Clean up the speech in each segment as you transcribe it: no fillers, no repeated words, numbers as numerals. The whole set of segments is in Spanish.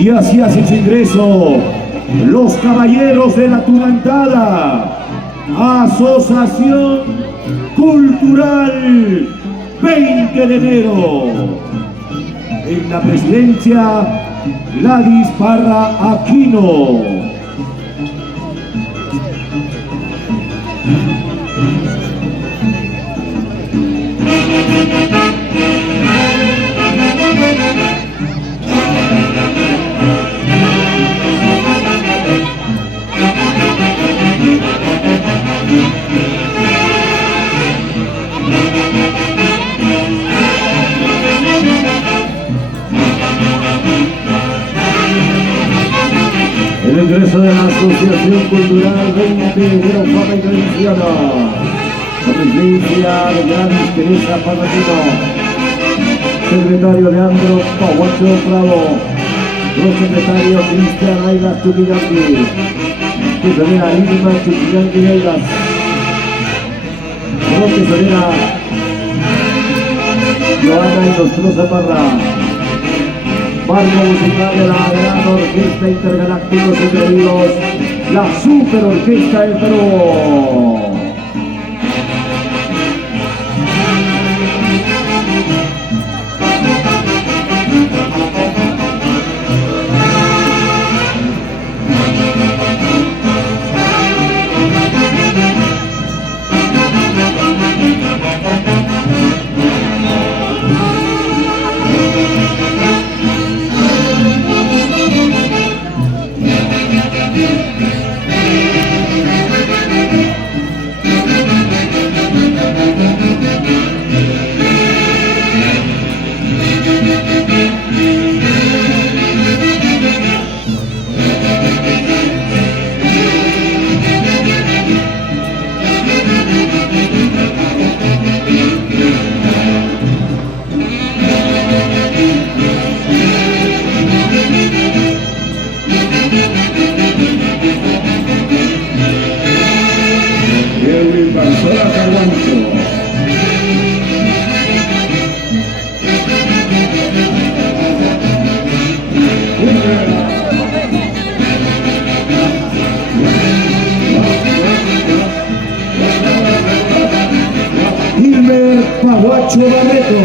Y así hace su ingreso los caballeros de la Tunantada, Asociación Cultural 20 de enero. En la presidencia, Gladys Parra Aquino. El ingreso de la Asociación Cultural 20 de enero, Fama y Tradición. La presidencia de Gladys Teresa Parra Aquino. Secretario Leandro Pahuacho Bravo. Los secretarios Cristian Ailas Chuquillanqui. Tesorera Irma Chuquillanqui Ailas. Como tesorera Joana Inostroza Parra. Barrio musical de la Gran Orquesta Intergalácticos Increíbles, la Super Orquesta del Perú. Pahuacho Barreto.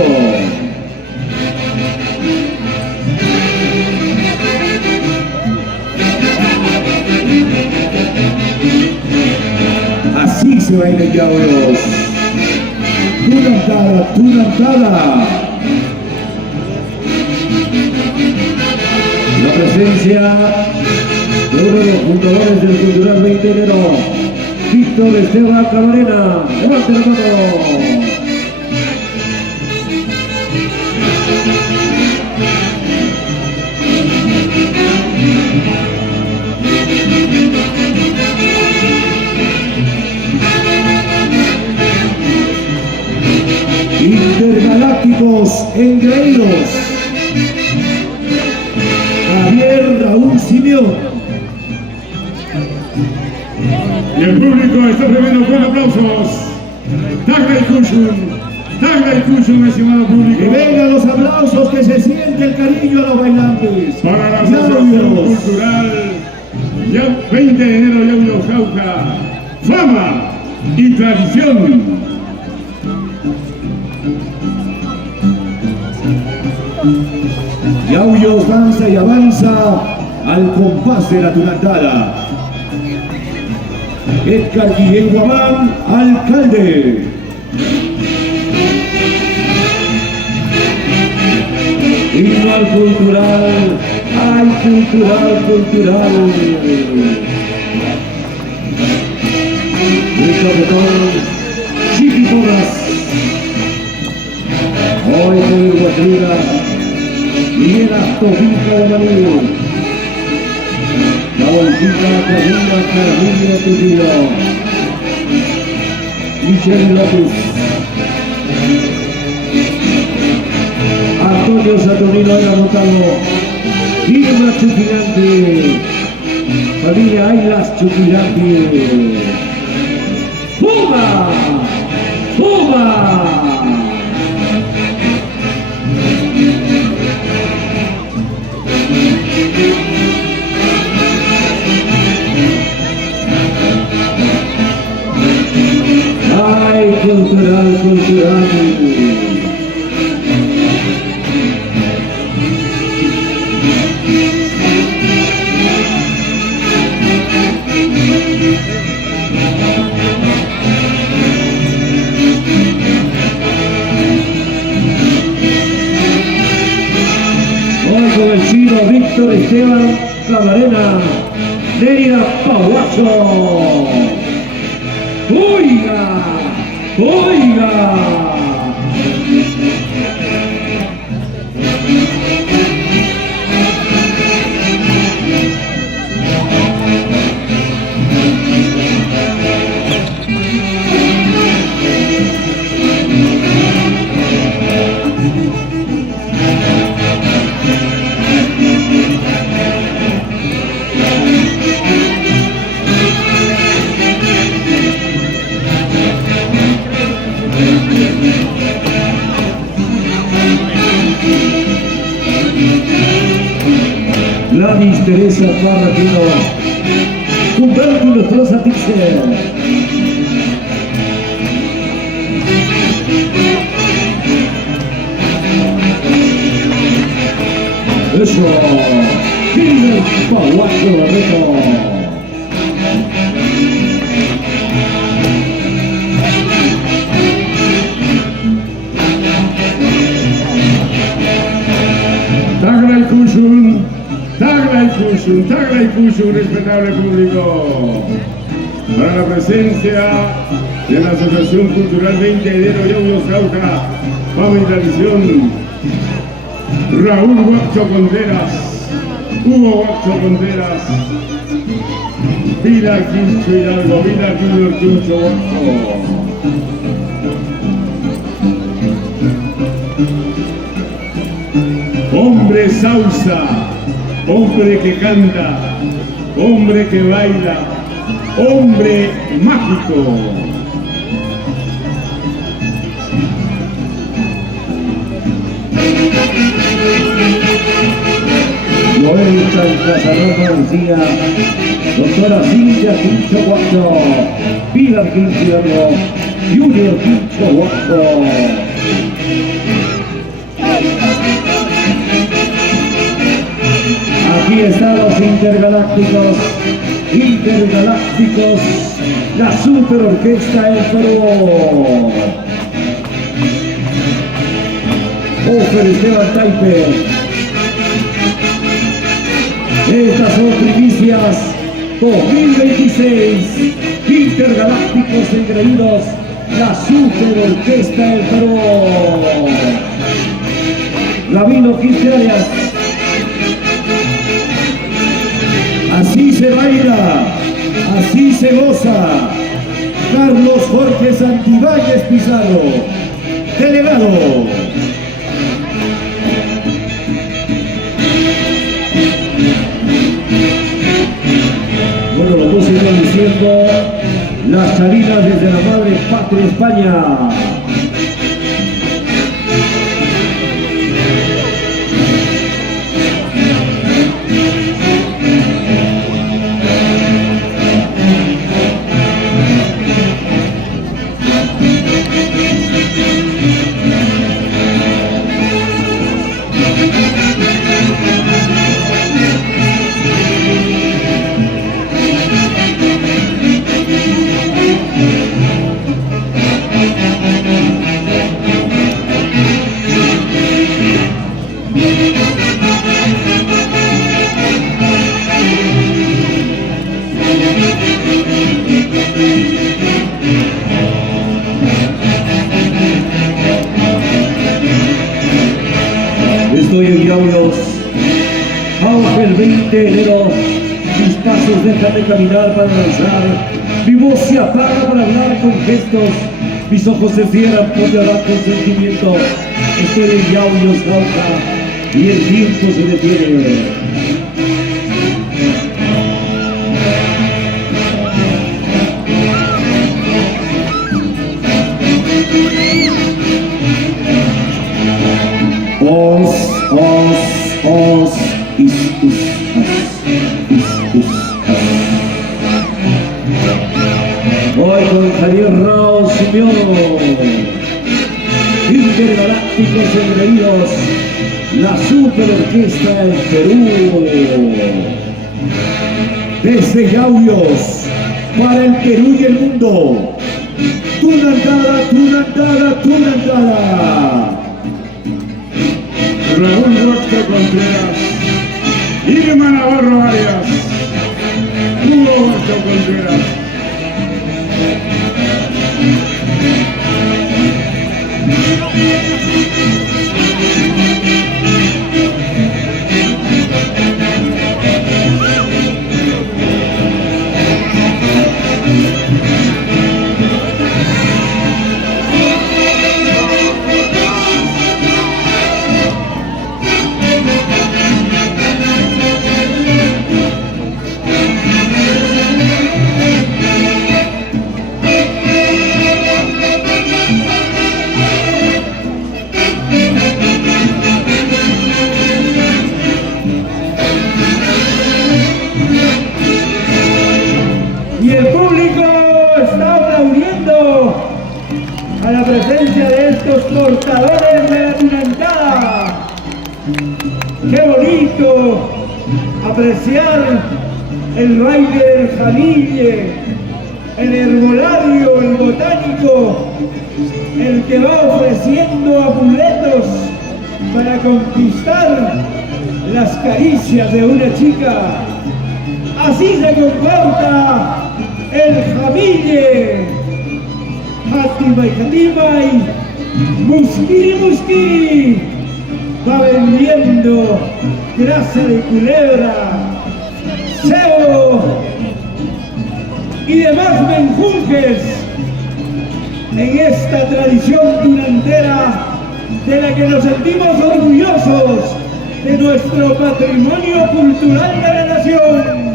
Así se bailan llaveros. Tunantada, Tunantada. La presencia de uno de los fundadores del Cultural 20 de enero, Víctor Esteban Camarena. ¡Levante la mano! Intergalácticos engreídos, Javier Raúl Simeón. Y el público está premiando con aplausos. Tagla y Cushun, estimado público. Que vengan los aplausos, que se siente el cariño a los bailantes. Para la Asociación Cultural 20 de enero, Yauyos Jauja, Fama y Tradición. Yauyos danza y avanza al compás de la Tunantada. Edgar Guillén Guamán, alcalde. Himno al cultural, cultural. Luis Botón, Chiqui Porras. Hoy muy Guatrina y el Astovita de Maní. La bolsita Carolina Carolina Trujillo. Michelle López. Antonio Saturnino Ayla Montalvo. Irma Chuquillanqui. Familia Aylas Chuquillanqui. ¡Puma! ¡Puma! Esteban Camarena, Neira Pahuacho. ¡Oiga! ¡Oiga! Gladys Teresa Parratino, Humberto Ilustrosa Tixer. Eso, Gilbert Pahuacho Barreto. Taglay Kushun, respetable público, para la presencia de la Asociación Cultural 20 de enero Yauyos Cauca, Fama y Tradición, Raúl Huacho Conderas, Hugo Huacho Conderas, Vila Quincho Hidalgo, Vila Junior Quincho Huacho. Hombre sausa, hombre que canta, hombre que baila, hombre mágico. Joel Casanova García, doctora Cintia Quincho Huacho, Pilar Quincho Hidalgo, Junior Quincho Huacho. Aquí están los intergalácticos, la super orquesta del Perú. Ofer Esteban Taipe. Estas son primicias 2026, intergalácticos engreídos, la super orquesta del Perú. Gabino 15 Arias. Así se baila, así se goza. Carlos Jorge Santibáñez Pizarro, delegado. Bueno, los dos siguen diciendo las salidas desde la madre patria España. Estoy en Yauyos, aunque el 20 de enero mis pasos dejan de caminar para danzar, mi voz se apaga para hablar con gestos, mis ojos se cierran por llorar con sentimiento. Estoy en Yauyos, Cauca, y el tiempo se detiene. Hoy con Javier Rao Simeón, intergalácticos engreídos, la super orquesta del Perú. Desde Yauyos, para el Perú y el mundo. Tunandara, Tunandara, Tunandara. Raúl Huacho Contreras, Irma Navarro Arias, Hugo Huerto Contreras. Y el público está aplaudiendo a la presencia de estos portadores de la Tunancada. ¡Qué bonito apreciar el baile del jamille, el herbolario, el botánico, el que va ofreciendo amuletos para conquistar las caricias de una chica! Así se comporta el jamille. Jatima y musquiri, va vendiendo grasa de culebra, cebo y demás menjunjes en esta tradición tunantera de la que nos sentimos orgullosos, de nuestro patrimonio cultural de la nación.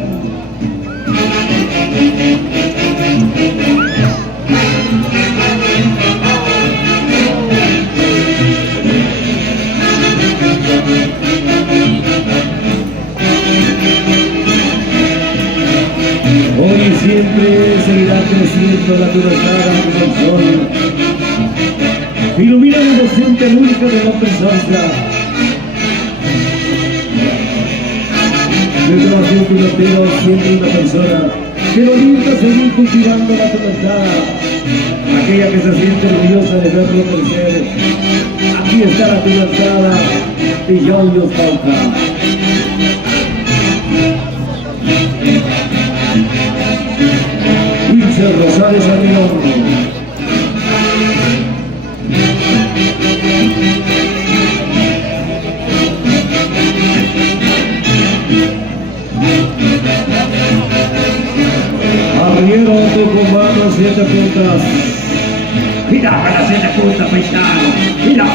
Hoy y siempre seguirá creciendo la Tunancada como el sol. Ilumina la inocente única de la presencia. Nuestra nación tunantera siempre una persona que nos gusta seguir cultivando la Tunancada, aquella que se siente orgullosa de verlo crecer. Aquí está la Tunancada de Yauyos Cauca. Wilson Rosales Arrión. Arriero de comando 7 puntas. Mira para 7 puntas, paisano. Mira.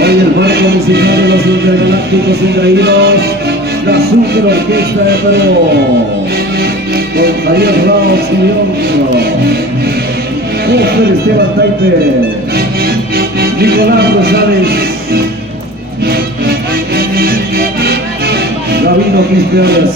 Hoy el barco musical de los intergalácticos increídos, la Super Orquesta de Perú, con Javier Ramos y León, Oscar Esteban Taipe, Nicolás Rosales, Gabino Quispeones.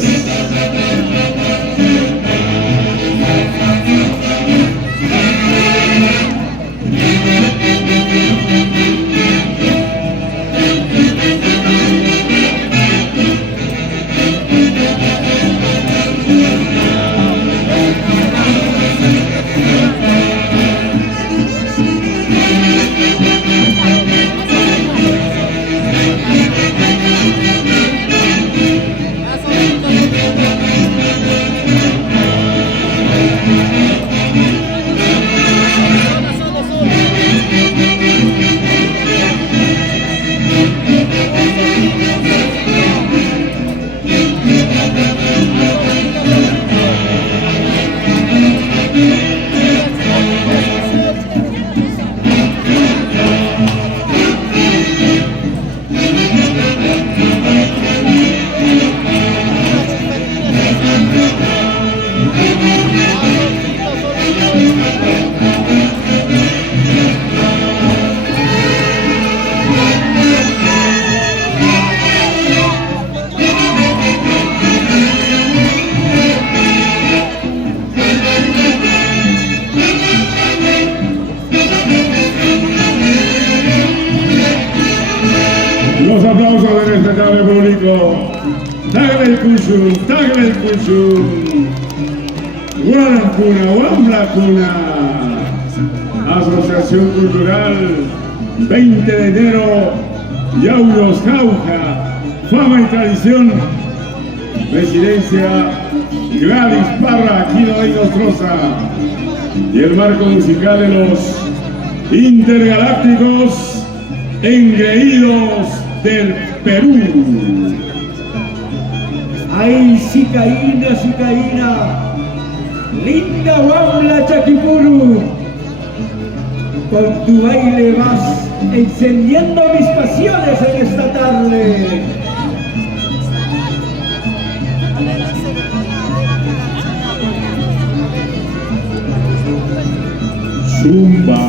Los aplausos del respetable público. Tágame el Cuchum. Guanancuna, Asociación Cultural 20 de enero, Yauyos Jauja, fama y tradición, presidencia Gladys Parra, Aquino de Nostroza, y el marco musical de los intergalácticos engreídos del Perú. ¡Ay, Sicaína, Sicaína! ¡Linda Huamla Chaquipuru! Con tu baile vas encendiendo mis pasiones en esta tarde. Zumba.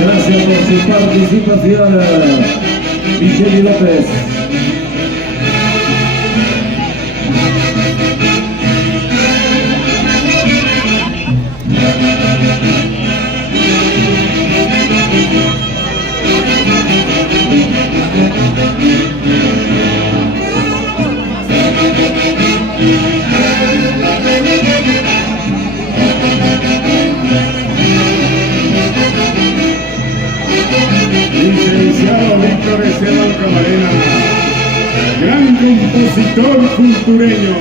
Gracias por su participación, Micheli López. Licenciado Víctor Esteban Camarena, gran compositor cultureño.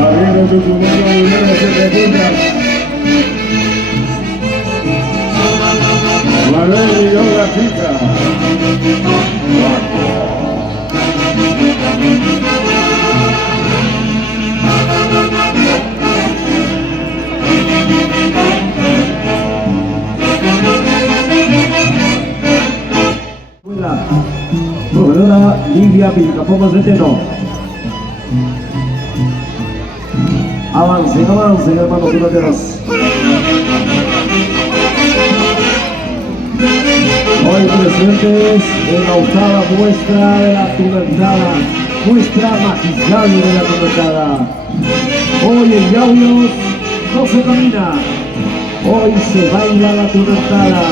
Abriendo Tucumán, número 7 puntas. Manuel Millón La Pica. Profesora Lidia Picapomo Centeno. Avancen, avancen, hermanos piloteros. Hoy presentes en la octava muestra de la tubertada, muestra magistral de la tubertada. Hoy en Yauyos no se camina, hoy se baila la tubertada.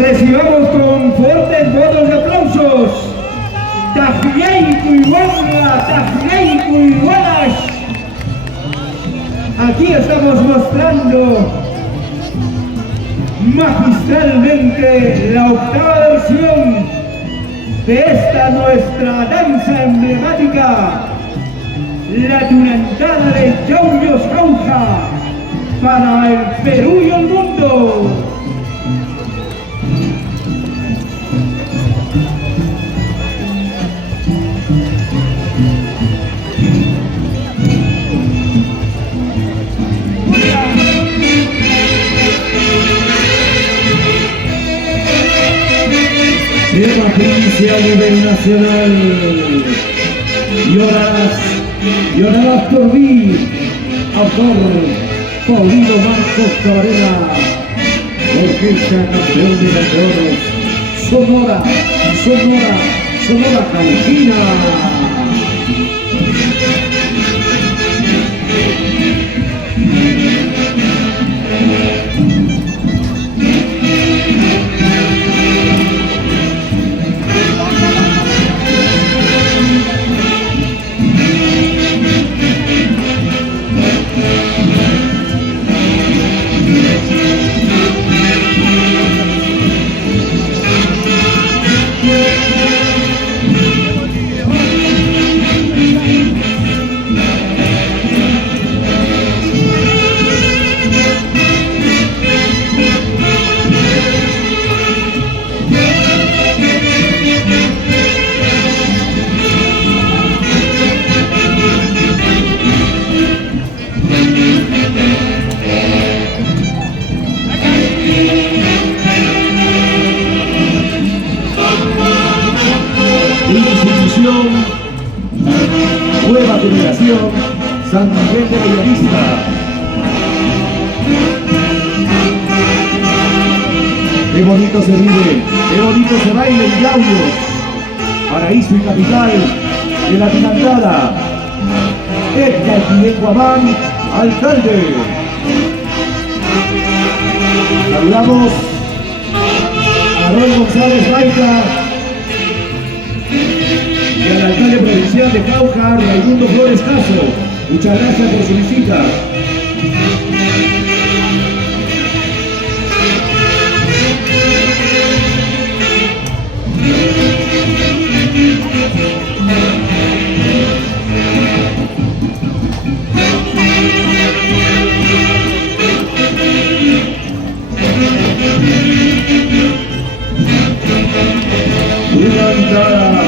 Recibamos con fuertes votos de aplausos. Tafiay Aquí estamos mostrando magistralmente la octava versión de esta nuestra danza emblemática, la tunantada de Yauyos Jauja, para el Perú y el mundo. Tema provincia a nivel nacional. Llorarás por mí, autor Paulino Marcos Cabrera, orquesta campeón de campeones, Sonora Cauquina. Institución, nueva generación, San Miguel de Bellavista. Qué bonito se vive, qué bonito se baila en Yauyos, paraíso y capital de la Tinantada. Edgar Guamán, alcalde. Saludamos a Roy González Baita y al alcalde provincial de Jauja, Raimundo Flores Caso. Muchas gracias por su visita. Una entrada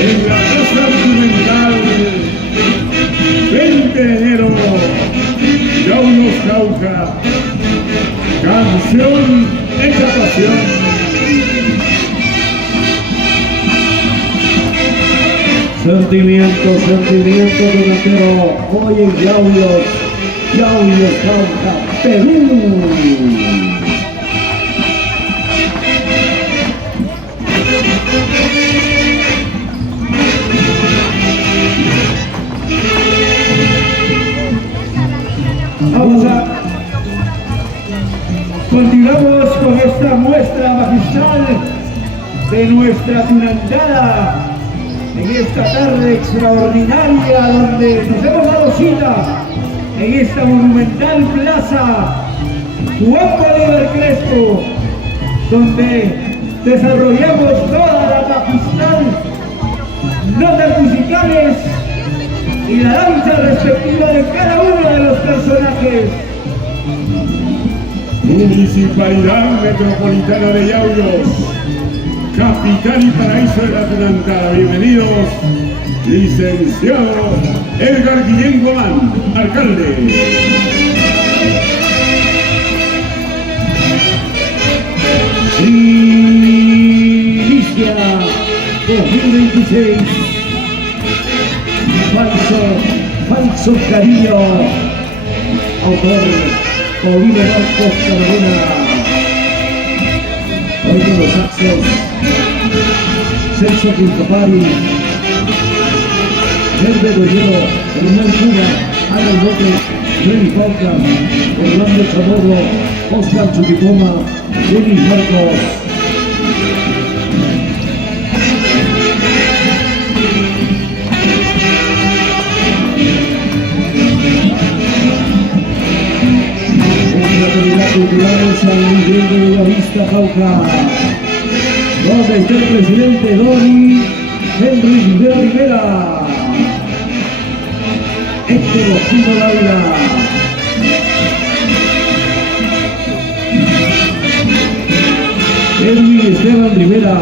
en la Casa Monumental, 20 de enero, Yauyos Jauja, canción hecha pasión. Sentimiento delantero, hoy en Yauyos Jauja, Perú. Vamos a muestra magistral de nuestra tunantada en esta tarde extraordinaria donde nos hemos dado cita en esta monumental plaza Juan Bolívar Crespo, donde desarrollamos toda la magistral notas musicales y la danza respectiva de cada uno de los personajes. Municipalidad Metropolitana de Yauyos, capital y paraíso de la tunantada. Bienvenidos, licenciado Edgar Guillén Guamán, alcalde. Inicia 2026. Falso cariño. Autor Paulino Marcos Camarena. Hoy con los saxos Celso Quintopari, Verde Goyero, Hernán Cuna, Alan López, Freddy Pauca, Orlando Chamorro, Oscar Chutipoma, Denis Marcos. Fraternidad Cultural San Miguel de Bellavista, Cauca, donde está el presidente Doni Henry Rivera, Héctor Ospino Dávila, Edwin Esteban Rivera,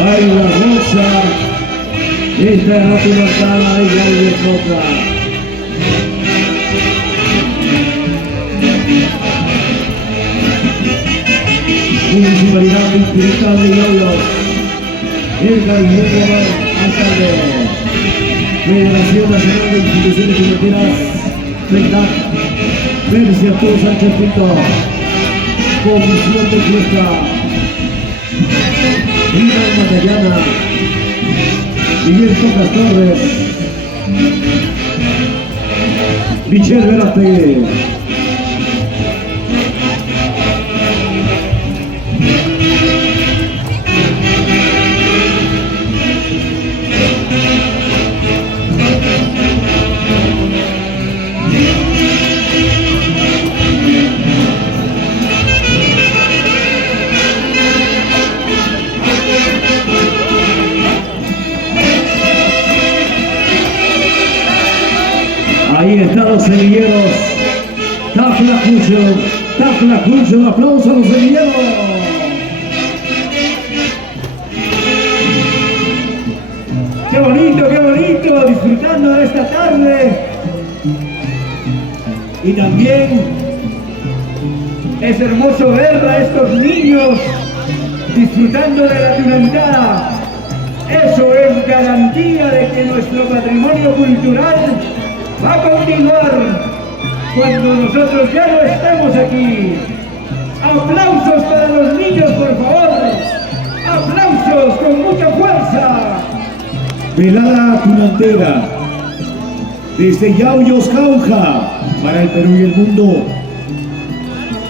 Baila Rosa, esta es la tunantada de Yauyos Cauca. Municipalidad Distrital de Yauyos, Edgar Guillén Guamán, alcalde. Federación Nacional de Instituciones Financieras, FENDAC, Mercy Arturo Sánchez Pinto, Comisión de Fiesta, Rina Matallana, Miguel Tocas Torres, Michelle Velázquez. Ahí están los semilleros. Tafla Cucho, un aplauso a los semilleros. Qué bonito, disfrutando de esta tarde. Y también es hermoso ver a estos niños disfrutando de la tunantada. Eso es garantía de que nuestro patrimonio cultural va a continuar cuando nosotros ya no estemos aquí. Aplausos para los niños, por favor. Aplausos con mucha fuerza. Velada tunantera desde Yauyos Cauca para el Perú y el mundo.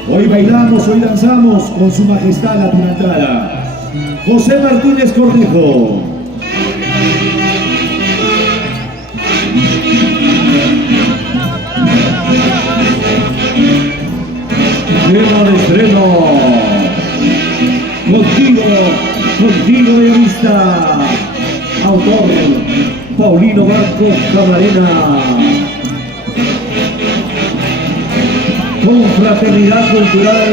Hoy bailamos, hoy danzamos con su majestad la tunantada. José Martínez Cornejo. Tema de estreno. Contigo Bellavista. Autor Paulino Marcos Camarena. Confraternidad Cultural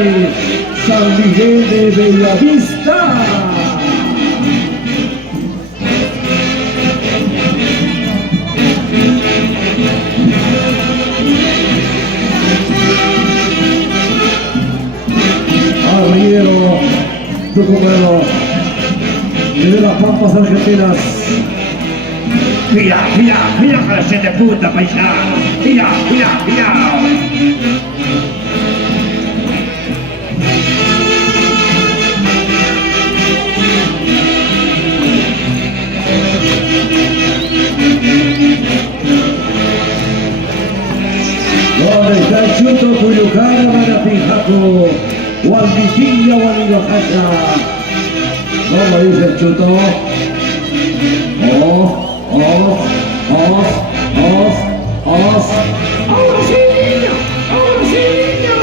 San Miguel de Bellavista. Arriero, Tucumano, de las Pampas Argentinas. Mira, mira, mira para ser de puta, paisano. Mira, mira, mira. ¿Dónde está el chuto Cuyucana, Manapijaco? Gualditilla, Gualibajaca. ¿Cómo dice el chuto? Os. ¡Ahora sí, niño! ¡Ahora sí, niño!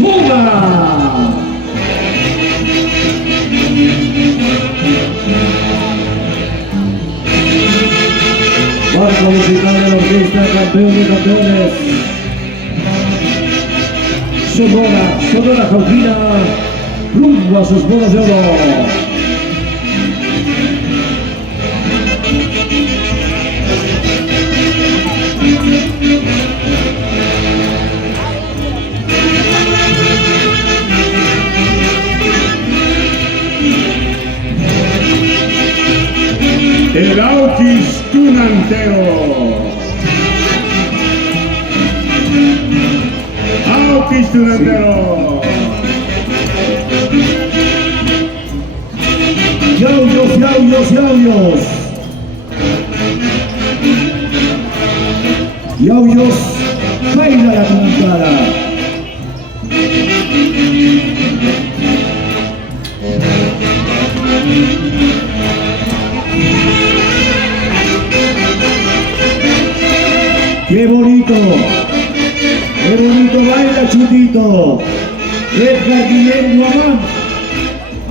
¡Puma! Marco musical de la orquesta, campeón de campeones. Sonora Jauquina, rumbo a sus bodas de oro. El Auquis Tunantero. Auquis Tunantero. Yauyos, yauyos, yauyos. Yauyos, baila la cantada. ¡Qué bonito! ¡Qué bonito baila Chutito! Edgar Guillermo Amán,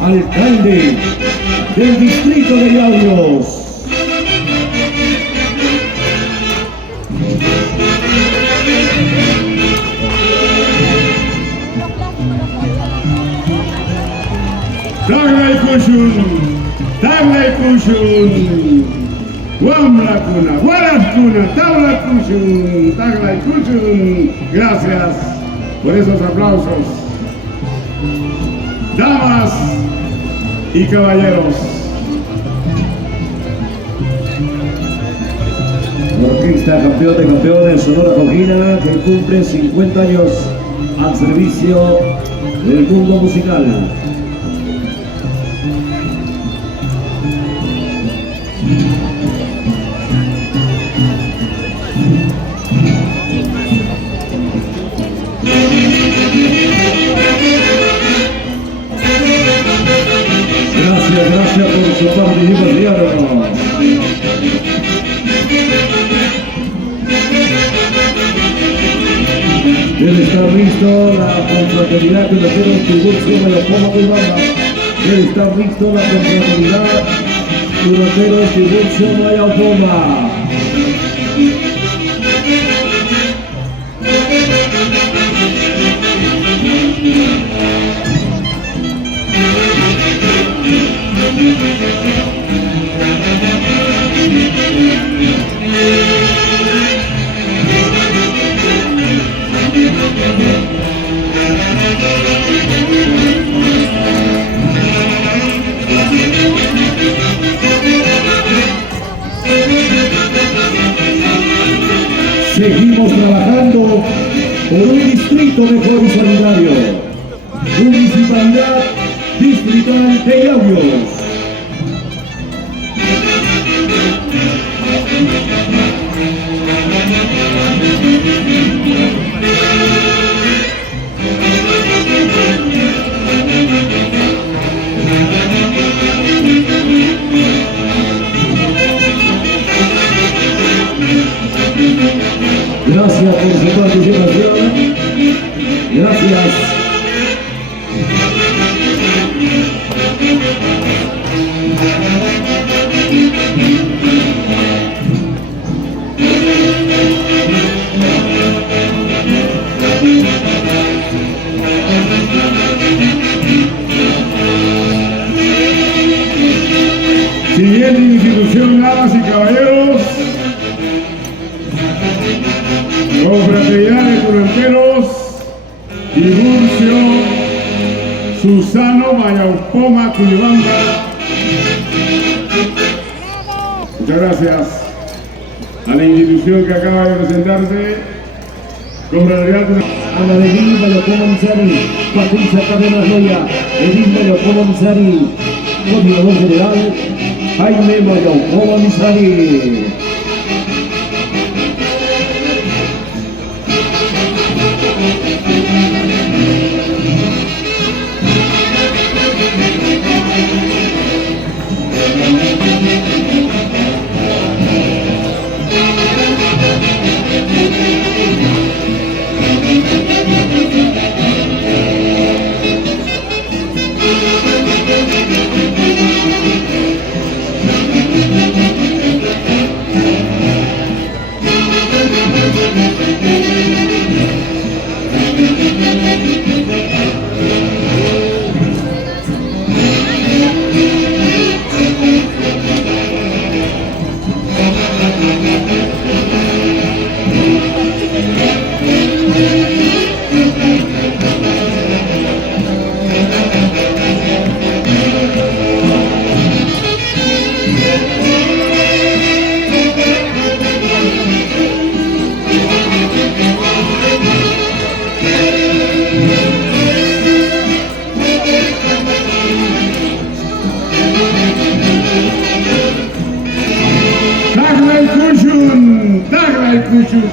alcalde del distrito de Yauyos. Taglay Kushun, Wamla Kuna, Walas Kuna, Tabla Kushun, Taglay Kushun. Gracias por esos aplausos. Damas y caballeros. Orquesta campeón de campeones Sonora Jauquina, que cumple 50 años al servicio del mundo musical. Gracias por su participación. Debe estar listo la confraternidad que nos tiene el Tiburcio Mayapoma Cuibana. Debe estar listo la confraternidad Curatero Tiburcio Mayapoma. Seguimos trabajando por un distrito mejor y solidario. Municipalidad Distrital de Yauyos. Gracias por su participación. Gracias. Siguiente institución, damas y caballeros. Confraternidad de Tunanteros, Tiburcio, Susano, Mayaupoma, Cuyibamba. Muchas gracias a la institución que acaba de presentarse. Confraternidad Ana de Edil Mayopoma Misari, Patricia Cadena Loya, Edil Mayopoma Misari, Coordinador General, Jaime Mayopoma Misari.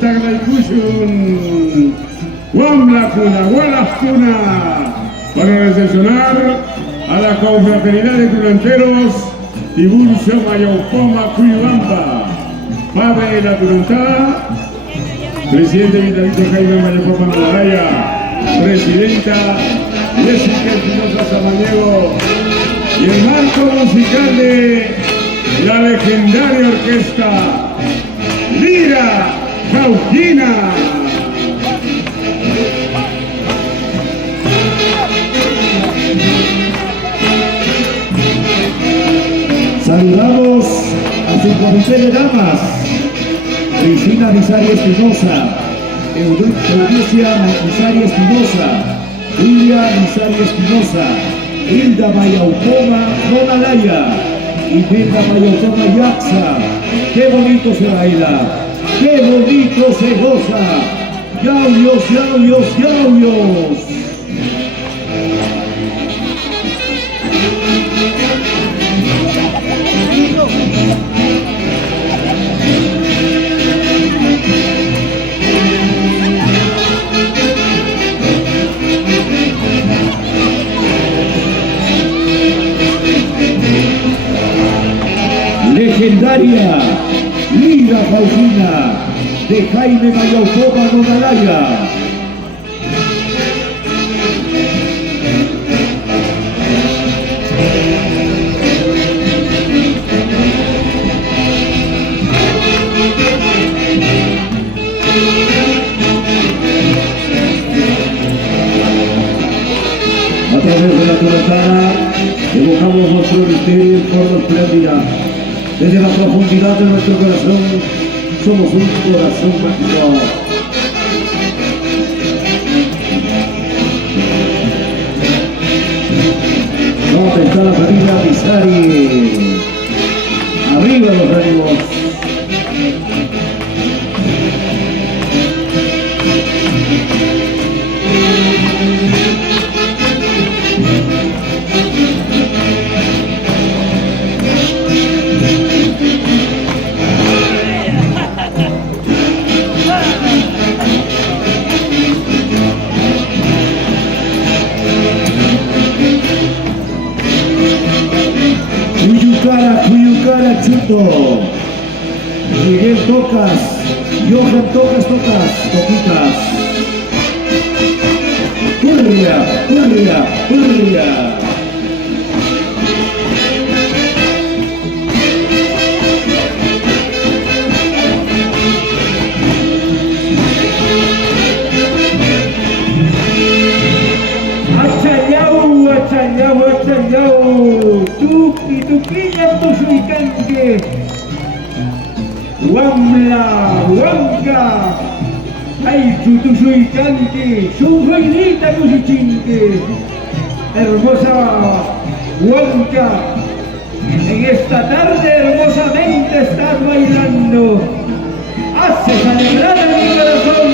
Taglay Kushun, Wamla Kuna, Walas Kuna, para recepcionar a la confraternidad de tunanteros Tiburcio, Mayaupoma, Cuyibamba, padre de la tunantada, presidente vitalicio Jaime Mayaupoma Malaraya, presidenta Jessica Espinosa Samaniego y el marco musical de la legendaria orquesta Lira Cauquina. Saludamos a su comité de damas, Cristina Misari Espinosa, Eunicia Misari Espinosa, Julia Misari Espinosa, Hilda Mayaupoma Monalaya y Hilda Mayaupoma Yaxa. ¡Qué bonito se baila! ¡Qué bonito se goza! ¡Yauyos, yauyos, yauyos! Legendaria Lira Cauquina de Jaime Mayaupoma Monalaya. A través de la tunantada evocamos nuestro misterio en forma espléndida. Desde la profundidad de nuestro corazón, somos un corazón mágico. ¿Dónde está la familia Misari? Arriba los ánimos. Cuyucara Chuto, Miguel Tocas, Johan Tocas, Toquitas. Hurria, hurria, hurria. Achayau, achayau, achayau, tupi, tupiña, tusuicanque, Wamla, Huanca, ay, chutushuicanque, sunjuinita cuchichinque, hermosa Huanca, en esta tarde hermosamente estás bailando, haces alegrar a mi corazón.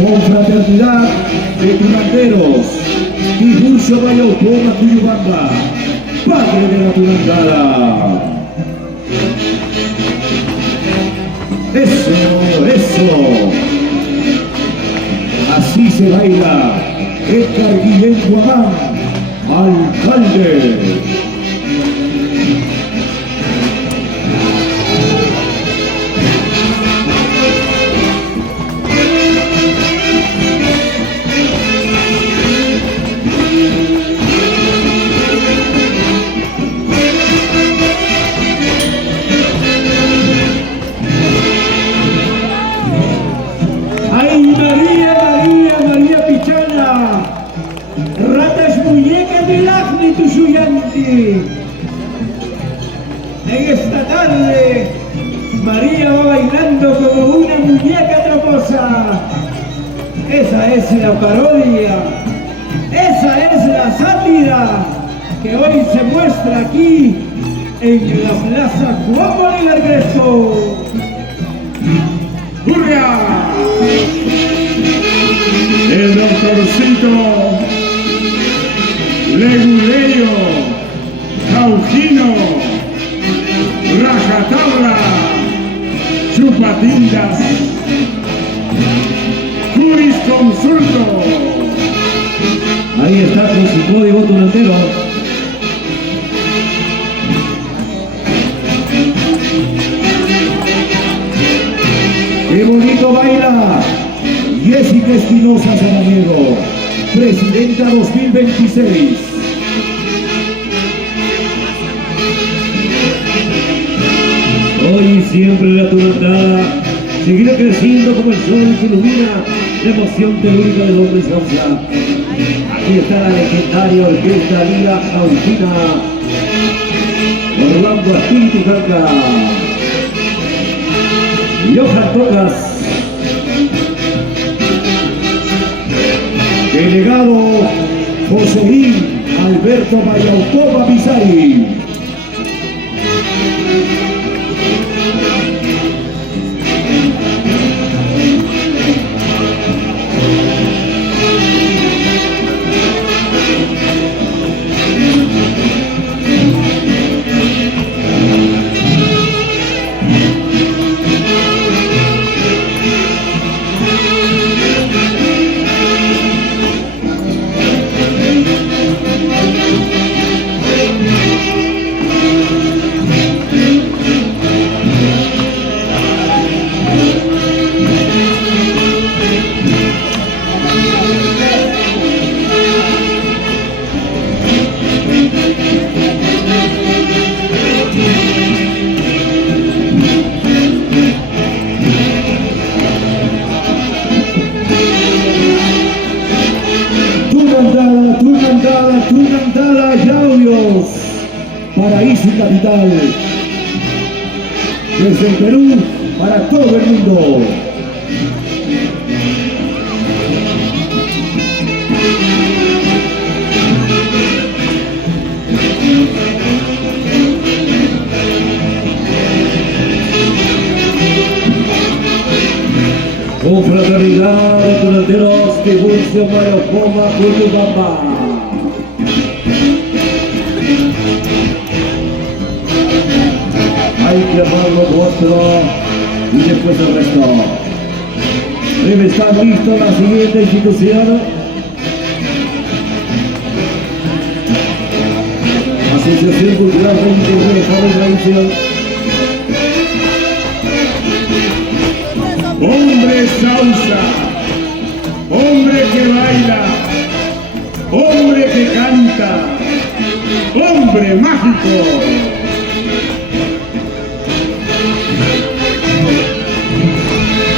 Confraternidad de Tunanderos, Tiburcio Vallaupoma Cuyubamba, padre de la Tunangada. Eso. Así se baila Edgar Guillén Guamán, alcalde. En esta tarde, María va bailando como una muñeca traposa. Esa es la parodia, esa es la sátira que hoy se muestra aquí en la Plaza Juan Bolívar Crespo. ¡Hurra! El doctorcito Leguleyo, Cauquino, Rajatabla, Chupatindas, Jurisconsulto. Ahí está con su código tunantero. ¡Qué bonito baila! Jessica Espinosa Samaniego, Presidenta 2026. Hoy y siempre la tunantada seguirá creciendo como el sol que ilumina la emoción telúrica del hombre Sonsa. Aquí está la legendaria orquesta Liga Cauquina, Orlando Espíritu Canca, Johan Tocas, delegado Joseín Alberto Vallaupoma Pizarri. la Tunantala Yauyos, paraíso capital. Desde el Perú para todo el mundo. Confraternidad de tunanteros de Tiburcio Mayocoma, Cuyubamba. Hay que amarlo vuestro y después el resto. Debe estar listo la siguiente institución. Asociación Cultural 20 de Tradición. Hombre salsa, hombre que baila, hombre que canta, hombre mágico.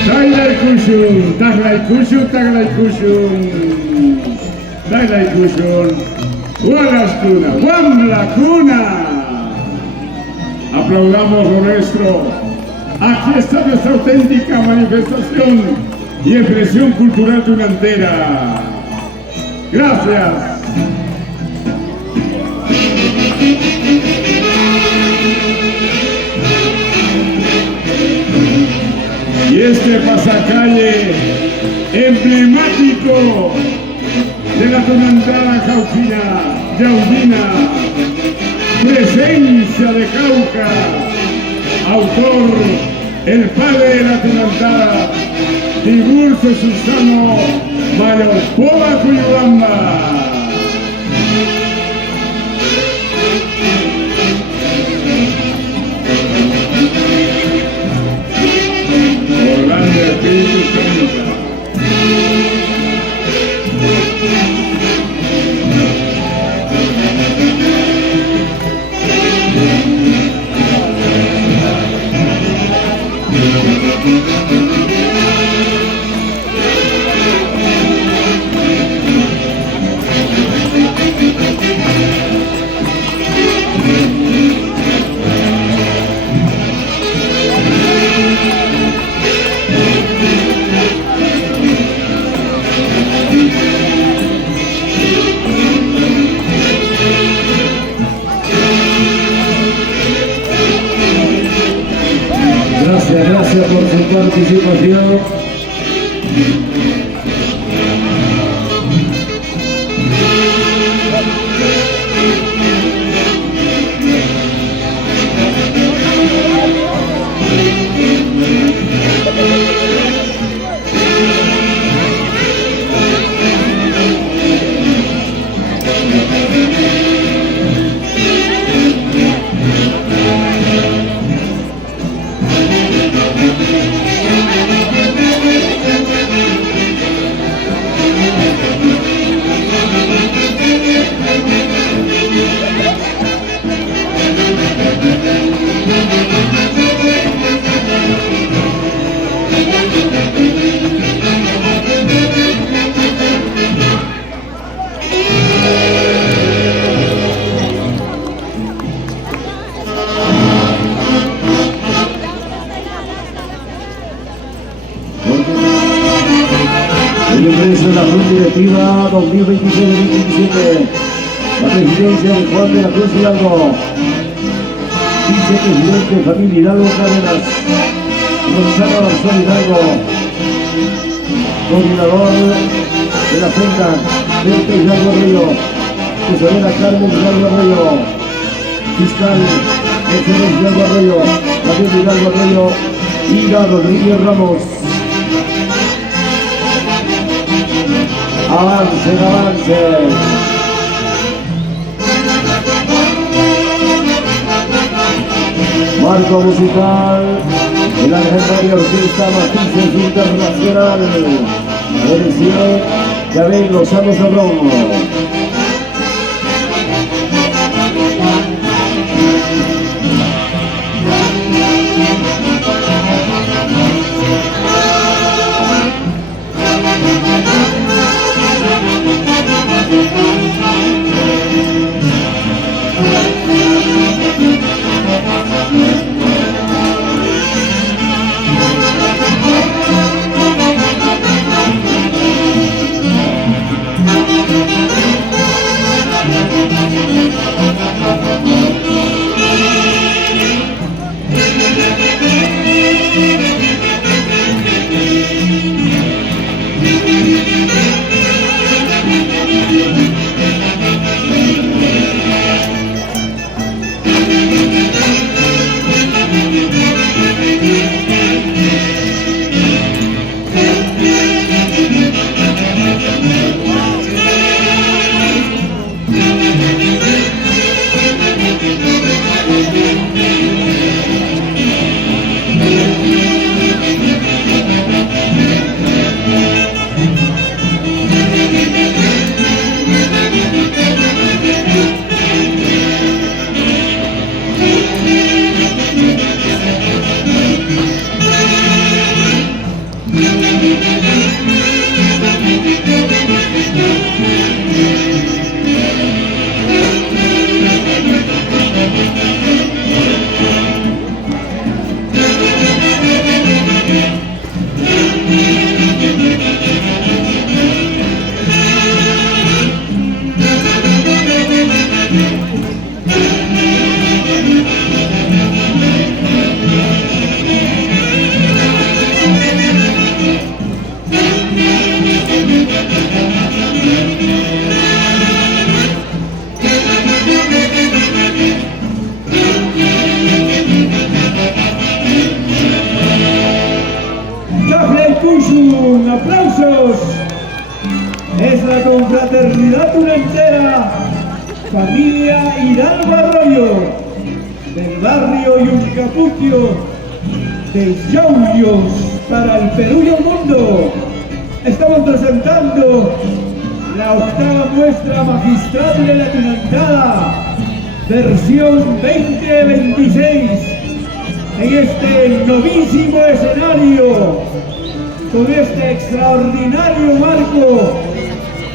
Taglai-kushun, taglai-kushun, taglai-kushun, taglai-kushun, Walaskuna, Wamlakuna. Aplaudamos lo nuestro. Aquí está nuestra auténtica manifestación y expresión cultural tunantera. Gracias. Y este pasacalle emblemático de la tunantara cauquina, yaudina, presencia de Cauca, autor, el padre de la tunantara, Tiburcio Susano Mayocoma, Cuyubamba. Orlando Espíritu Santo. Gracias por su participación. El ingreso de la Junta Directiva 2026-2027, la presidencia de Juan de la Cruz Hidalgo, vicepresidente Familia Hidalgo Cárdenas, Gonzalo Arzón Hidalgo, coordinador de la FENCA, Berta Hidalgo Arroyo, tesorera Carmen Hidalgo Arroyo, fiscal Mercedes Hidalgo Arroyo, Javier Hidalgo Arroyo, Ida Rodríguez Ramos. Avance, avance. Marco musical de la legendaria orquesta Matices Internacional. Dirección Javier Lozano Cerrón. ¡Aplausos! Es la confraternidad tunantera, familia Hidalgo Arroyo, del barrio Yuncapuquio, de Yauyos para el Perú y el mundo. Estamos presentando la 8ª muestra magistral de la tunantada, versión 2026, en este novísimo escenario, con este extraordinario marco.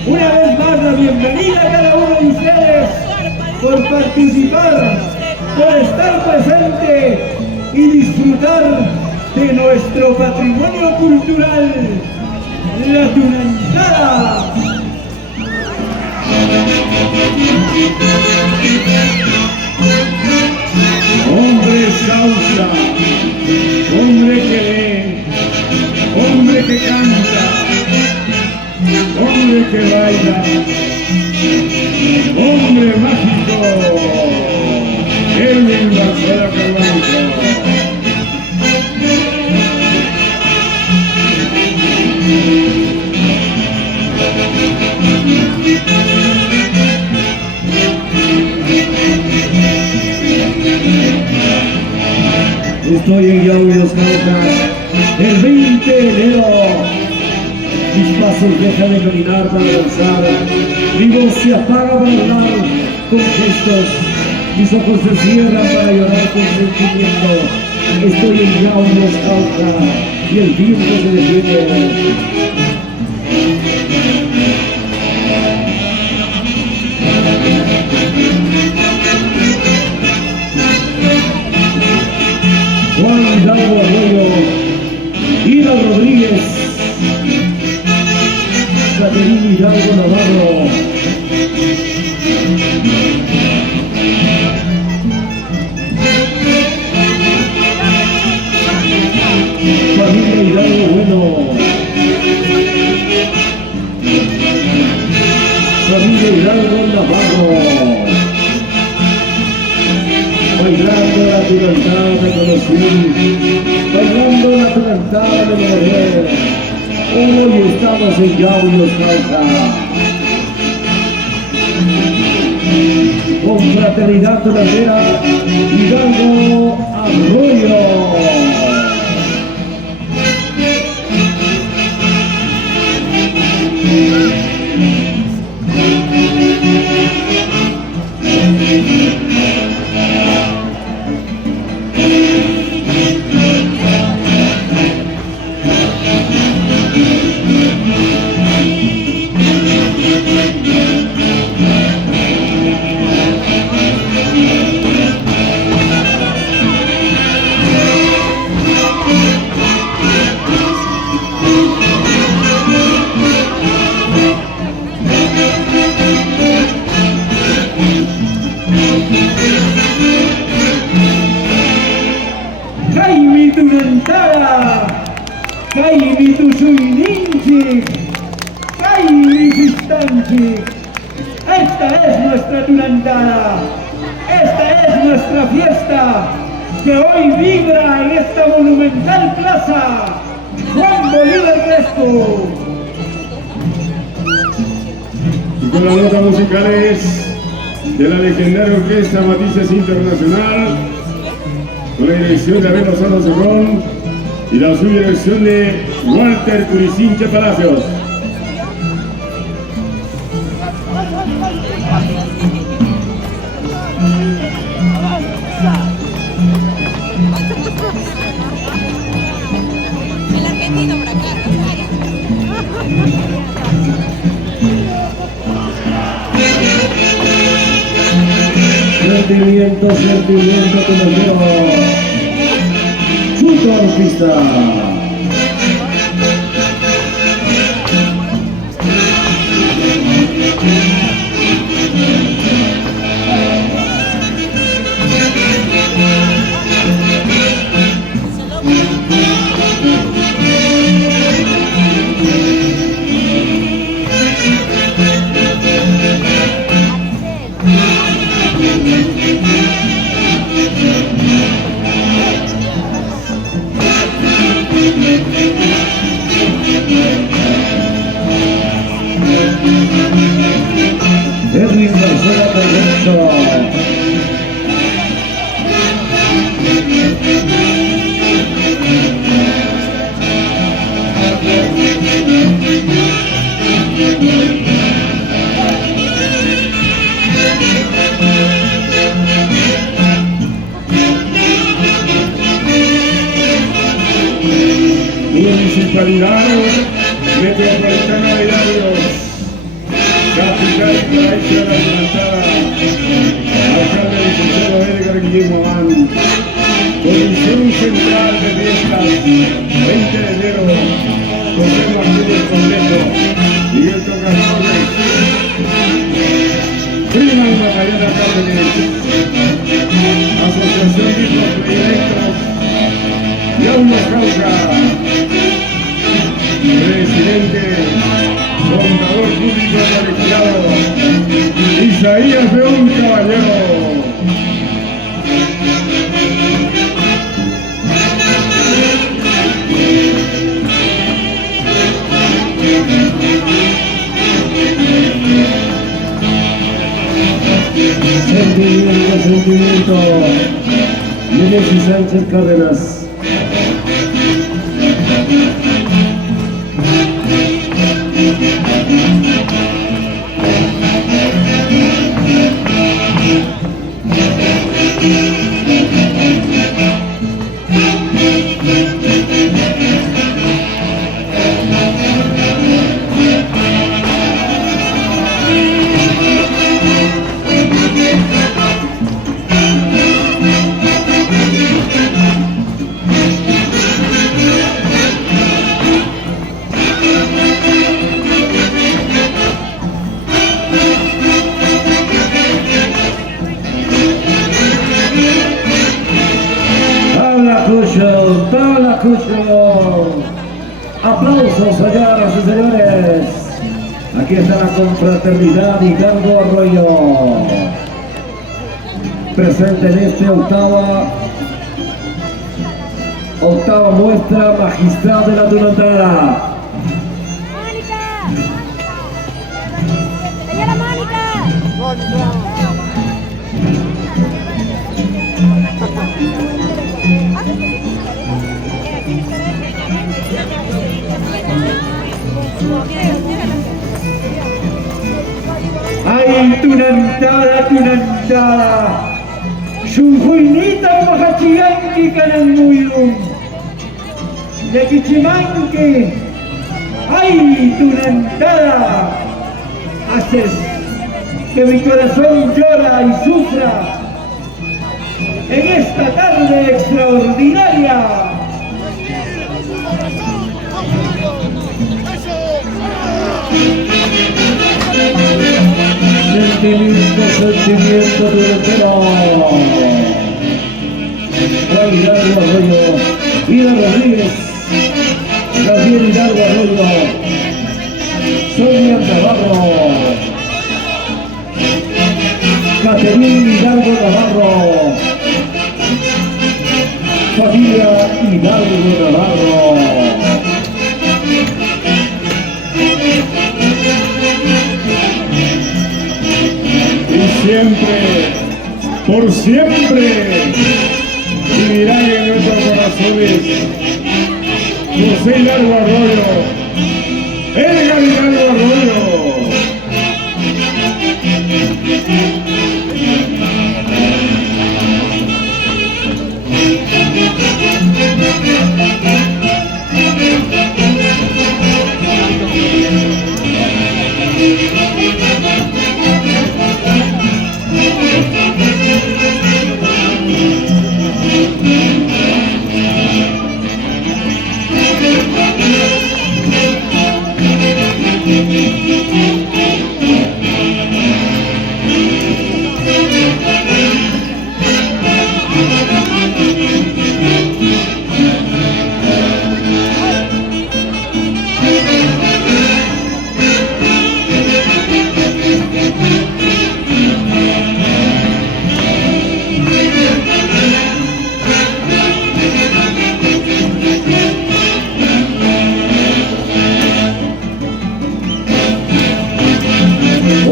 Una vez más la bienvenida a cada uno de ustedes por participar, por estar presente y disfrutar de nuestro patrimonio cultural, la tunantada. Hombre sausa, hombre que lee, hombre que canta, hombre que baila, hombre mágico, el Barcelona Carbanco. Estoy en Yauyos, Cauca, el 20 de enero. Mis pasos dejan de caminar para danzar, mi voz se apaga para hablar con gestos, mis ojos se cierran para llorar con sentimiento. Estoy en Yauyos, Cauca, y el tiempo se detiene. Juan Hidalgo Arroyo, Ida Rodríguez, Caterina Hidalgo Navarro, familia Hidalgo Bueno, familia Hidalgo Navarro, bailando la tunantada de conocí, bailando la tunantada de Morel. Hoy estamos en Yauyos, Cauca. Confraternidad tunantera, Hidalgo Arroyo. Kaili Tusuininchi, Kaili Fistanchi. Esta es nuestra tunantara, esta es nuestra fiesta, que hoy vibra en esta monumental plaza Juan Bolívar Crespo. Y con las notas musicales de la legendaria Orquesta Matices Internacional, con la dirección de Abel Lozano Cerrón y la subdirección de Walter Curicinche Palacios. El argentino por acá. Sentimiento, sentimiento que nos dio su torpista. Edwin García Cardoso. Municipalidad Metropolitana de Llanos, capital y paraíso de la Tunantara, alcalde licenciado Edgar Guillermo Abán, Comisión Central de Fiestas, 20 de enero, José Martínez Completo, Miguel Tocadores, Freeman Batallada Cárdenas, Asociación de los Proyectos, Yauno Cauca, presidente, contador público colegiado, Isaías León Caballero. Sentimiento, sentimiento. Nemesio Sánchez Cárdenas. Aplausos, señoras y señores. Aquí está la confraternidad Hidalgo Arroyo, presente en este octava muestra magistral de la Tunantara. ¡Mónica! ¡Señora Mónica! ¡Ay, Tunantara, Tunantara! ¡Shunjuinita Mahachiyanki Kananmuyum! ¡Yakichimanki! ¡Ay, Tunantara! Haces que mi corazón llora y sufra en esta tarde extraordinaria. Sentimiento tunantero. Juan Hidalgo Arroyo, Ida Rodríguez, Javier Caterín Hidalgo Navarro. Familia Hidalgo Navarro. Y siempre, por siempre, vivirán en nuestros corazones José Hidalgo Arroyo, Edgar Hidalgo Arroyo.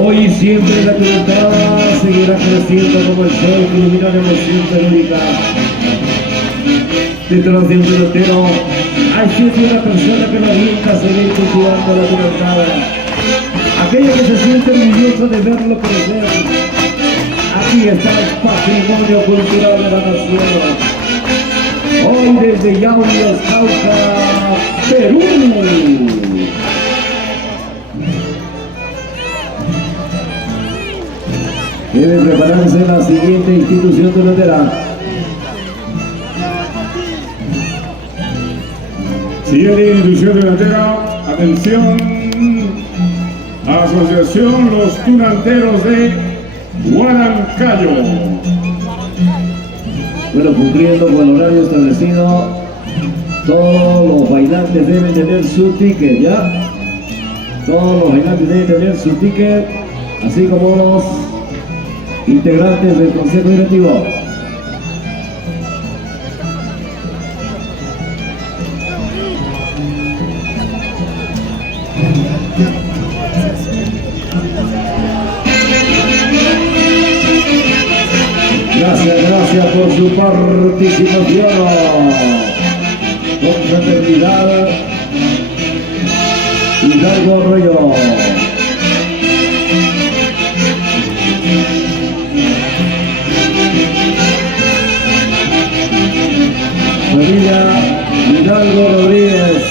Hoy y siempre la libertad seguirá creciendo como el sol que ilumina la emoción telúrica. Detrás de un pelotero hay siempre una persona que lo alienta a seguir cultivando la libertad. Aquella que se siente orgullosa de verlo crecer. Aquí está el patrimonio cultural de la nación. Hoy desde Yauyos, Cauca, Perú. Debe prepararse la siguiente institución pelotera. Siguiente institución delantera, atención, Asociación Los Tunanteros de Huancayo. Bueno, cumpliendo con el horario establecido, todos los bailantes deben tener su ticket, ¿ya? Todos los bailantes deben tener su ticket, así como los integrantes del Consejo Directivo. Gracias por su participación. Con fraternidad, Hidalgo Arroyo. Familia Hidalgo Rodríguez.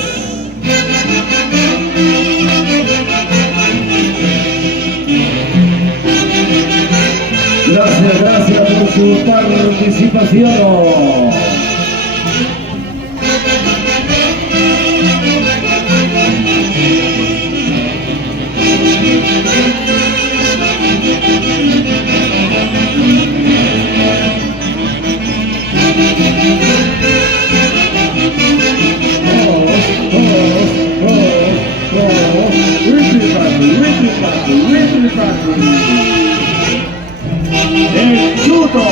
Gracias por su participación. El chuto.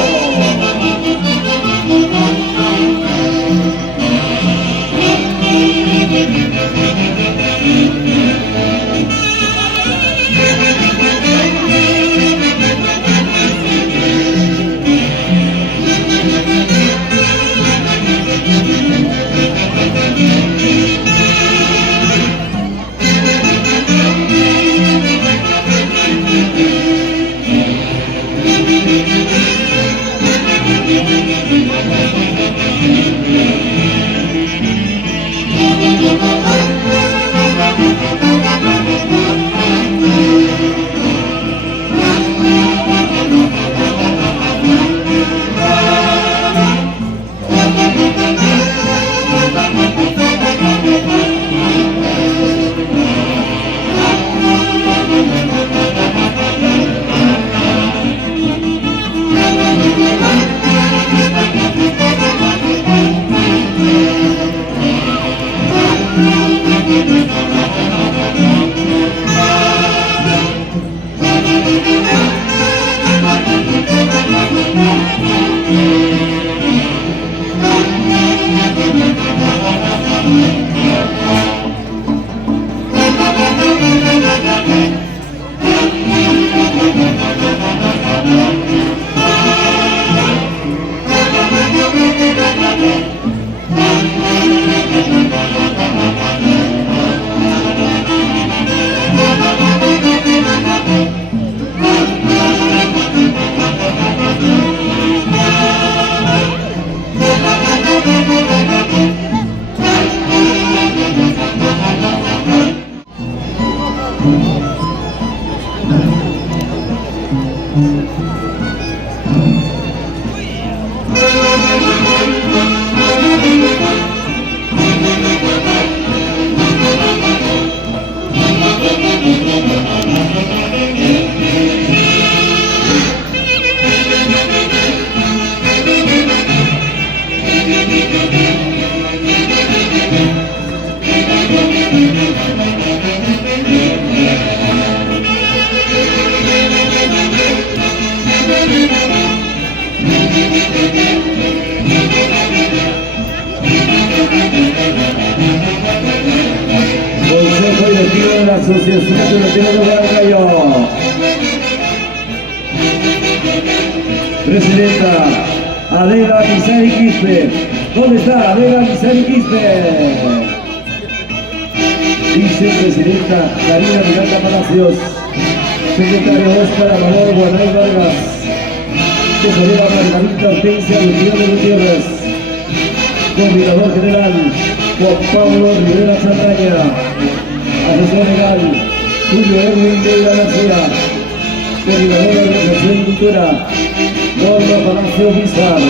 Consejo directivo de la Asociación Tunantera de Huancayo. Presidenta Adela Misari Quispe. ¿Dónde está Adela Misari Quispe? Vicepresidenta Karina Miranda Palacios. Secretario Óscar Amador Guanay Vargas. Tesorera Margarita Hortensia Gutiérrez Gutiérrez. Coordinador General Juan Pablo Rivera Chandraña. Asesor legal Julio Erwin de la García. Coordinador de Organización y Cultura Norma Palacio Bisbal.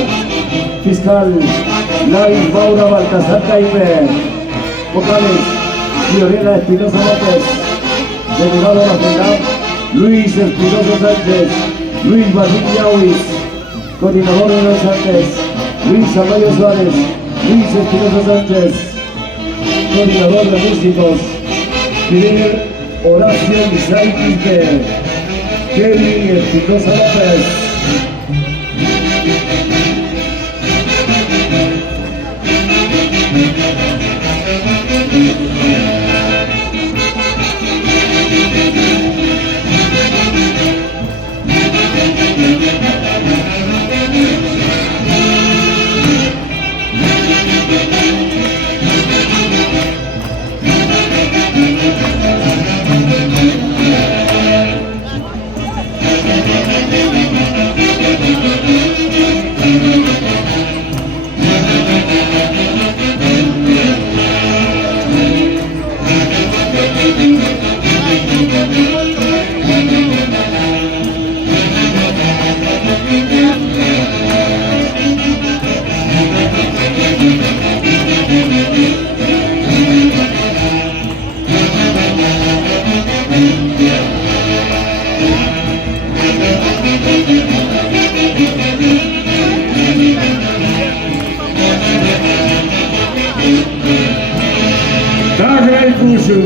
Fiscal Lai Maura Baltasar Caime. Vocales Fiorella Espinosa López. Delegado nacional Luis Espinosa Sánchez. Luis Martín Yauis. Coordinador de los Sánchez Luis Amayo Suárez. Luis Espinosa Sánchez. Coordinador de músicos Fidel Horacio Misay Quispe. Kevin Espinosa López.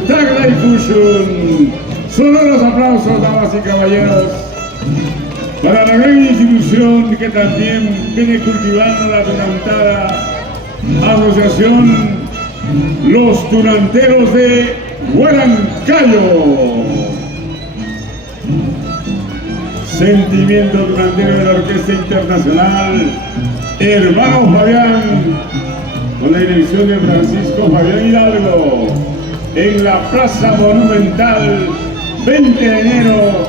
Tagla y Fusion. Sonoros aplausos, damas y caballeros, para la gran institución que también viene cultivando la tunantada, Asociación Los Tunanteros de Huancayo. Sentimiento tunantero de la Orquesta Internacional Hermano Fabián, con la dirección de Francisco Fabián Hidalgo, en la Plaza Monumental, 20 de enero,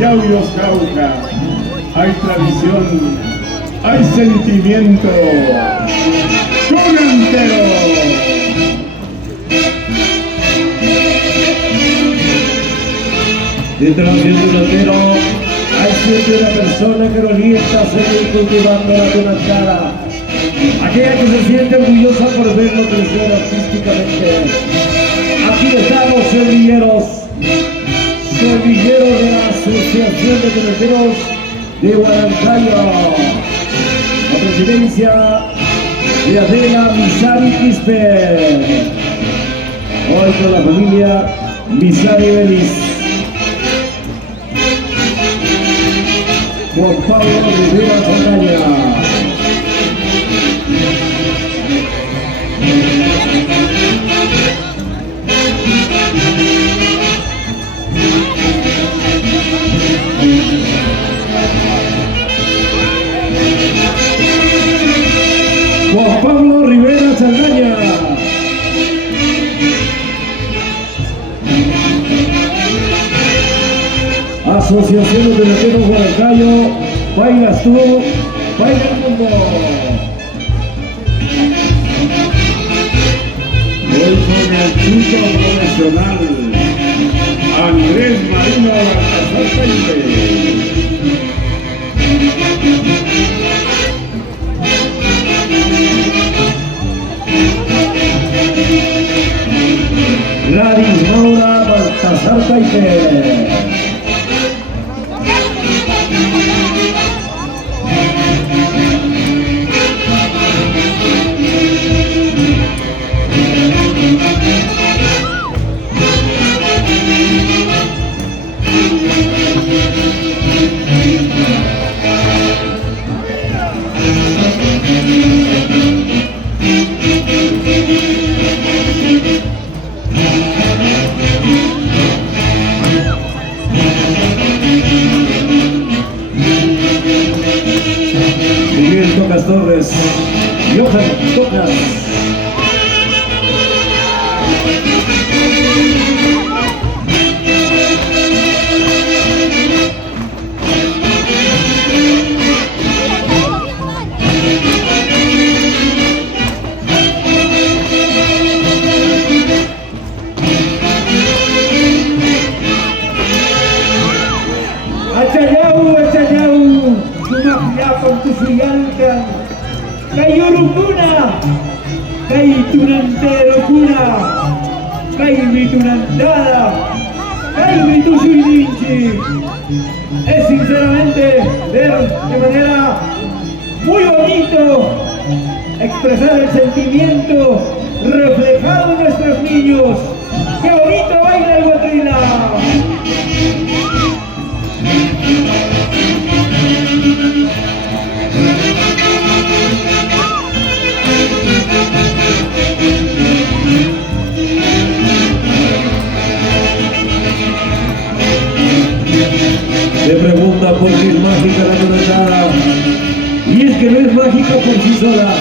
Yauyos, Cauca. Hay tradición, hay sentimiento tunantero. Dentro del ambiente tunantero hay siempre una persona que lo orienta a seguir cultivando la tunantada. Aquella que se siente orgullosa por verlo crecer artísticamente. Aquí estamos, servillero de la Asociación de Tunanteros de Huancayo. La presidencia de Adela Misari Quispe. Hoy con la familia Misari Belis. Juan Pablo Rivera Saldaña. Juan Pablo Rivera Saldaña. Asociación de Peloteros Guaracayo, bailas tú, baila el mundo. Hoy con el chico profesional Andrés Marino Baltasar Paite. Gladys Maura Baltasar Paite. Miguel Tocas Torres, Johan Tocas. Achayau, achayau, sumapyapang tusuyalkan, kayo rupuna, kay tunantero kuna, kay mitunandada, kay mitusuininchi. Es sinceramente ver de manera muy bonito expresar el sentimiento reflejado en nuestros niños. ¡Qué bonito baila el Guatrila! Se pregunta por qué es mágica la tunantada. Y es que no es mágica por sí sola,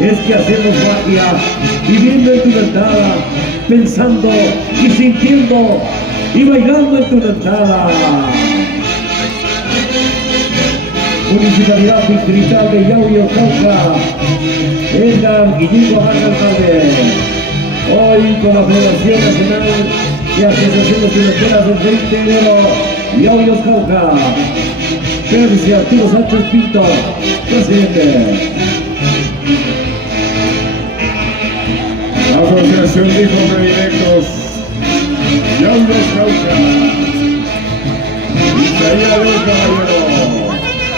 es que hacemos magia viviendo en tunantada, pensando y sintiendo y bailando en tunantada. Municipalidad Distrital de Yauyos, Cauca, Edgar Guillermo Alcalde. Hoy con la Federación Nacional de Asociaciones Tunanteras del 20 de enero, Yauyos, Cauca. Percy Arturo Sánchez Pinto, presidente. Asociación de Hijos Predilectos, Yauyos, Cauca. Isaías del Caballero,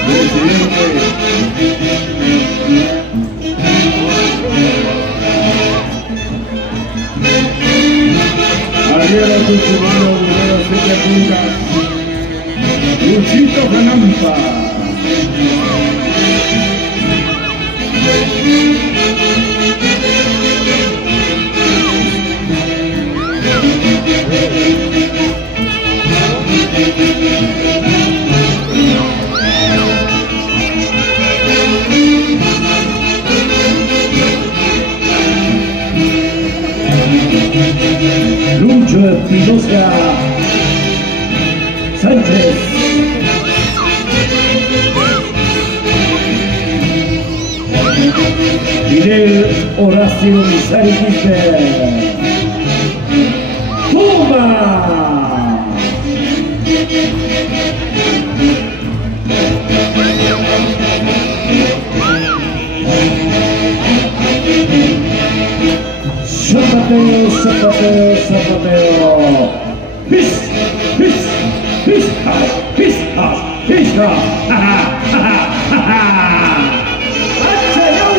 presidente. Ariel Tucumano, número 7 puntas. Luchito Canampa. Lucho Espinosa Sánchez. Fidel Horacio Misari Quispe. ¡Puma! Zapateo, zapateo, zapateo. Pis, pis, pis, pis, pis, ja, ja, ja, ja, ja. Señor.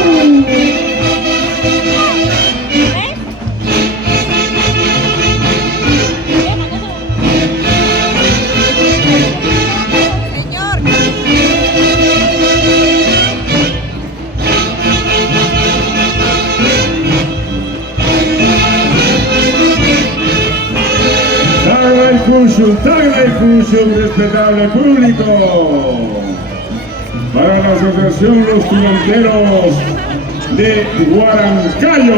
un tagla y función respetable público. Para la asociación Los Tunanteros de Huarancayo.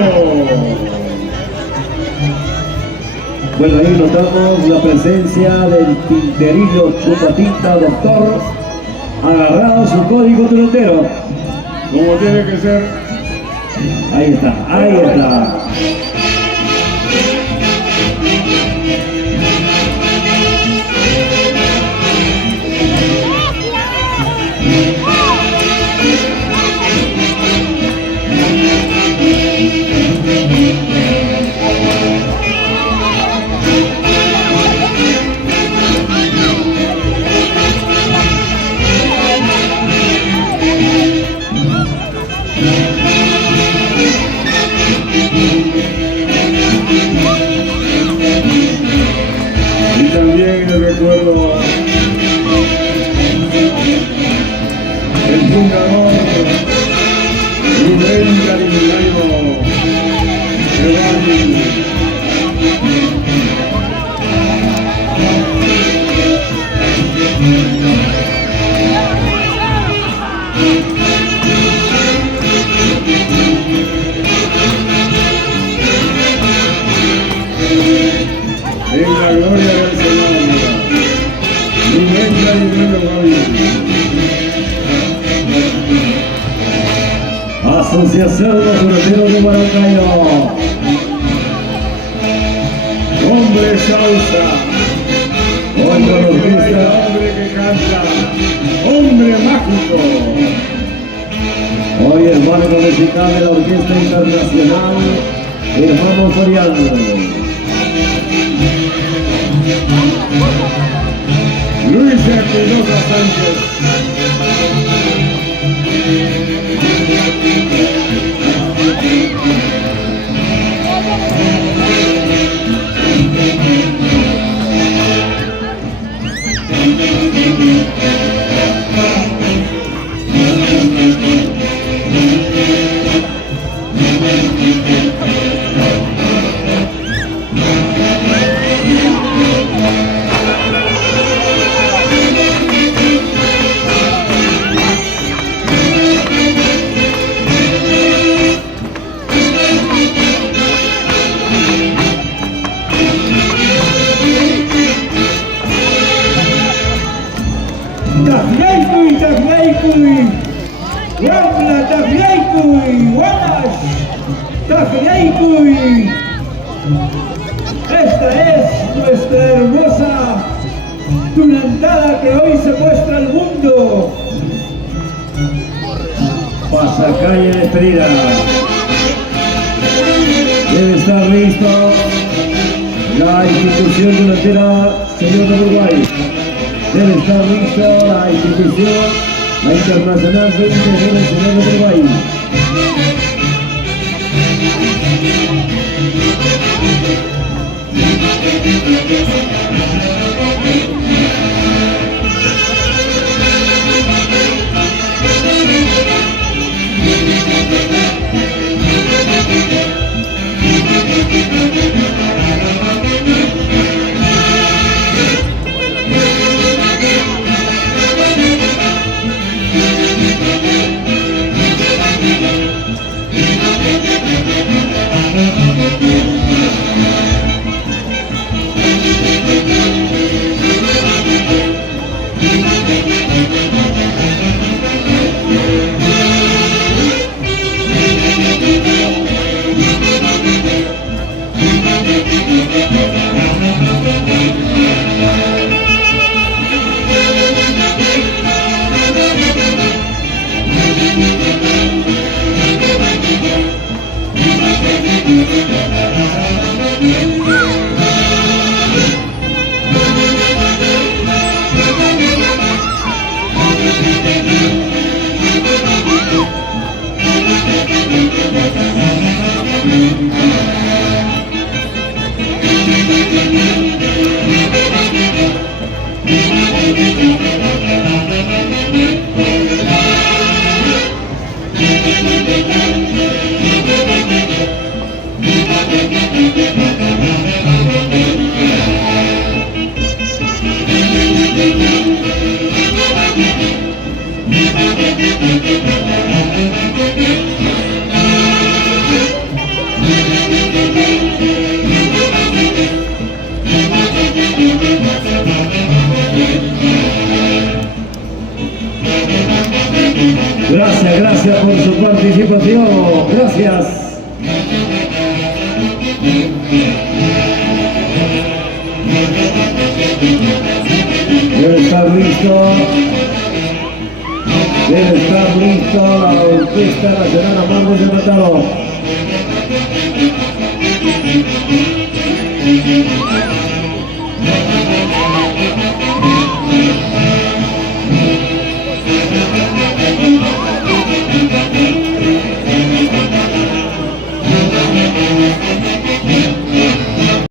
Bueno, ahí notamos la presencia del Tinterillo Chupatinta Doctor, agarrado su código tunantero. Como tiene que ser. Ahí está, ahí está. Y también el recuerdo el fundador Rubén Calimulayo de en la gloria del Señor, Rubén Calimulayo. Asociación Los Tunanteros de Huarancayo. Hombre salsa, Hoy con los que baila, pistas. hombre que canta, hombre mágico. Hoy el marco musical de la Orquesta Internacional Hermano Soriano. Luis Espinosa Sánchez. Tafiaikuy, tafiaikuy, Wambla, tafiaikuy, Wanas, tafiaikuy. Esta es nuestra hermosa tunantada que hoy se muestra al mundo. Pasacalle de despedida. Debe estar listo la institución tunantera, señor de Uruguay. Debe estar lista la institución, la Internacional 20 del señor de Uruguay. Gracias, gracias por su participación. Gracias. Debe estar listo. Debe estar listo la Orquesta Nacional Amantes de Mataró.